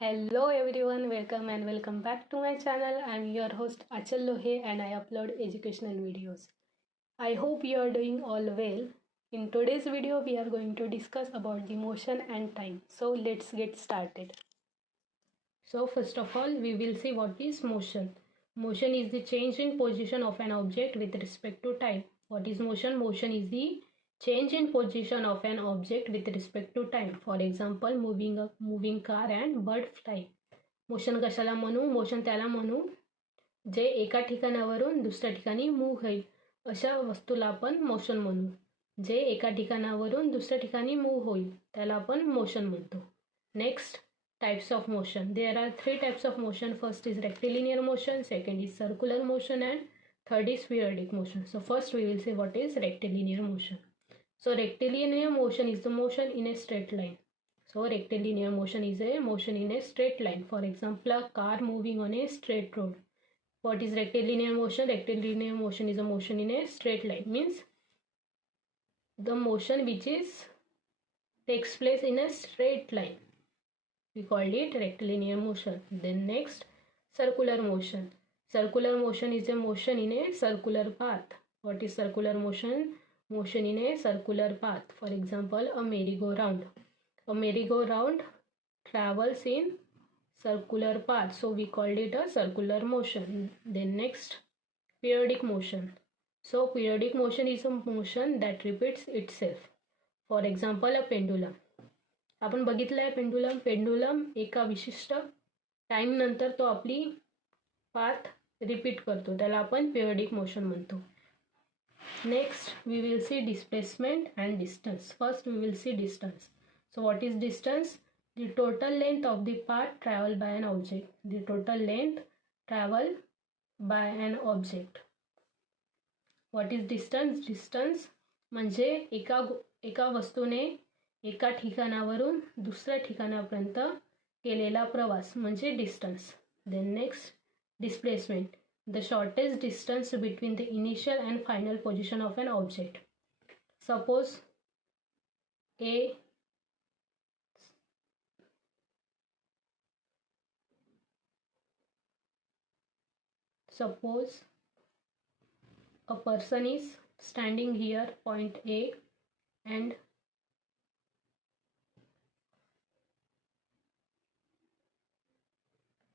Hello everyone, welcome back to my channel. I'm your host Achal Lohe and I upload educational videos. I hope you are doing all well. In today's video we are going to discuss about the motion and time. So let's get started. So first of all we will see what is motion. Motion is the change in position of an object with respect to time. What is motion? Motion is the change in position of an object with respect to time. For example, moving car and bird flying. Motion कशाला म्हणू? Motion त्याला म्हणू जे एका ठिकाणावरून दुसऱ्या ठिकाणी move होईल. अशा वस्तूला आपण मोशन म्हणू. जे एका ठिकाणावरून दुसऱ्या ठिकाणी मूव्ह होईल त्याला आपण मोशन म्हणतो. Next, types of motion. There are three types of motion. First is rectilinear motion, second is circular motion, and third is periodic motion. So first we will say what is rectilinear motion. So rectilinear motion is the motion in a straight line. So rectilinear motion is a motion in a straight line. For example, a car moving on a straight road. What is rectilinear motion? Rectilinear motion is a motion in a straight line. Means the motion which takes place in a straight line. We called it rectilinear motion. Then next, circular motion. Circular motion is a motion in a circular path. What is circular motion? Motion in a circular path. For example, a merry-go-round. A merry-go-round travels in circular path. So we called it a circular motion. Then next, periodic motion. So periodic motion is a motion that repeats itself. For example, a pendulum. आपण बघितलं आहे pendulum एका विशिष्ट time नंतर तो आपली path repeat करतो, त्याला आपण पिरियडिक मोशन म्हणतो. Next we will see displacement and distance. First we will see distance. So what is distance? The total length of the path travel by an object. The total length travel by an object. What is distance? Distance म्हणजे एका वस्तूने एका ठिकाणावरून दुसऱ्या ठिकाणापर्यंत केलेला प्रवास म्हणजे distance. Then next, displacement. The shortest distance between the initial and final position of an object. Suppose a person is standing here, point A, and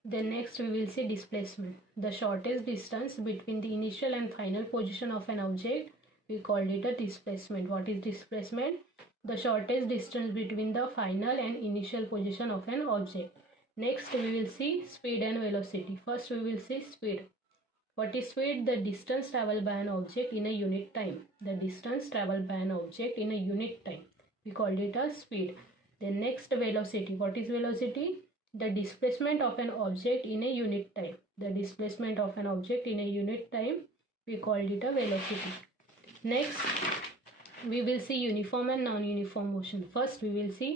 then next we will see displacement. The shortest distance between the initial and final position of an object, we called it a displacement. What is displacement? The shortest distance between the final and initial position of an object. Next we will see speed and velocity. First we will see speed. What is speed? The distance traveled by an object in a unit time. The distance traveled by an object in a unit time. We called it a speed. Then next, velocity. What is velocity? The displacement of an object in a unit time. The displacement of an object in a unit time, we called it a velocity. Next, we will see uniform and non-uniform motion. First, we will see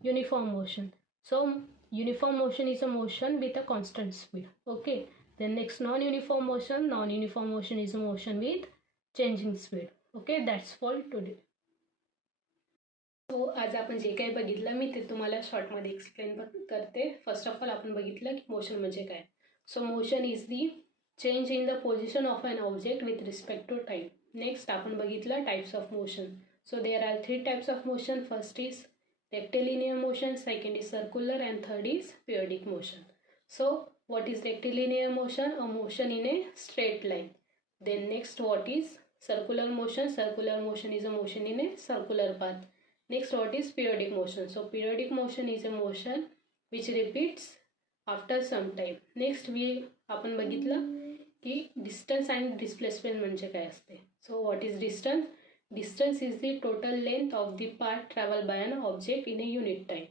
uniform motion. So, uniform motion is a motion with a constant speed. Okay. Then next, non-uniform motion. Non-uniform motion is a motion with changing speed. Okay, that's for today. So आज आपण जे काही बघितलं मी ते तुम्हाला शॉर्टमध्ये explain करते. फर्स्ट ऑफ ऑल आपण बघितलं की मोशन म्हणजे काय. So motion is the change in the position of an object with respect to time. Next आपण बघितलं types of motion. So there are three types of motion. First is rectilinear motion, second is circular, and third is periodic motion. So what is rectilinear motion? A motion in a straight line. Then next, what is circular motion? Circular motion is a motion in a circular path. Next, what is periodic motion? So periodic motion is a motion which repeats after some time. Next आपण बघितलं की distance and displacement म्हणजे काय असते. So what is distance? Distance is the total length of the path traveled by an object in a unit time.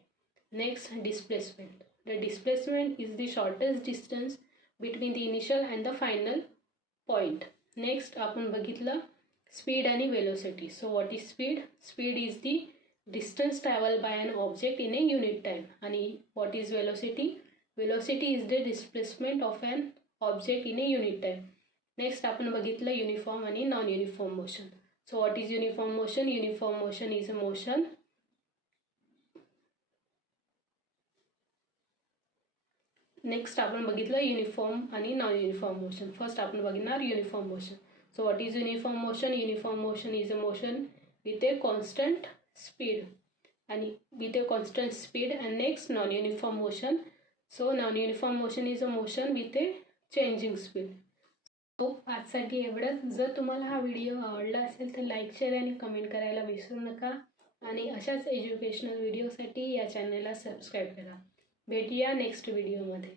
Next, displacement. The displacement is the shortest distance between the initial and the final point. Next, आपण बघितलं speed आणि velocity. So what is speed? Speed is the distance traveled by an object in a unit time. आणि what is velocity? Velocity is the displacement of an object in a unit time. Next आपण बघितलं uniform आणि non-uniform motion. So what is uniform motion? Uniform motion is a motion next आपण बघितलं uniform आणि non uniform motion. First आपण बघणार uniform motion. So what is uniform motion? Uniform motion is a motion with a constant speed आणि with a constant speed. And next non uniform motion. So non uniform motion is a motion with a changing speed. So आजसाठी एवढंच. जर तुम्हाला हा video आवडला असेल तर like, share आणि कमेंट करायला विसरू नका आणि अशाच एज्युकेशनल व्हिडिओसाठी या चॅनलला सबस्क्राईब करा. भेटूया नेक्स्ट व्हिडिओमध्ये.